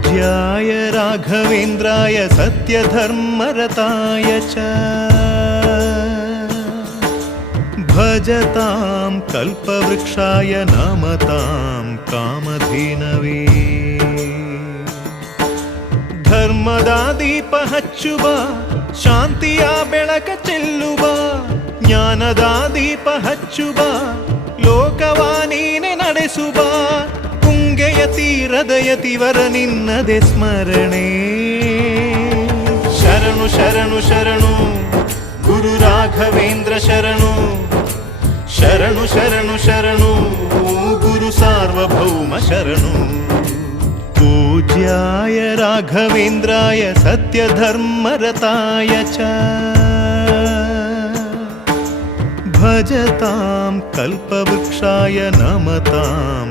पूज्याय राघवेन्द्राय सत्यधर्मरताय च भजतां कल्पवृक्षाय नमतां कामधेनवे ಧರ್ಮದ ದೀಪ ಹಚ್ಚುವ ಶಾಂತಿಯ ಬೆಳಕ ಚೆಲ್ಲುವ ಜ್ಞಾನದ ದೀಪ ಹಚ್ಚುವ ಲೋಕವ ನೀನೆ ನಡೆಸುವ ತುಂಗೆಯ ತೀರದ ಯತಿವರ ನಿನ್ನದೆ ಸ್ಮರಣೆ ಶರಣು ಶರಣು ಶರಣು ಗುರು ರಾಘವೇಂದ್ರ ಶರಣು ಶರಣು ಶರಣು ಶರಣು ಗುರು ಸಾರ್ವಭೌಮ ಶರಣು पूज्याय राघवेन्द्राय सत्यधर्मरताय च भजतां कल्पवृक्षाय नमतां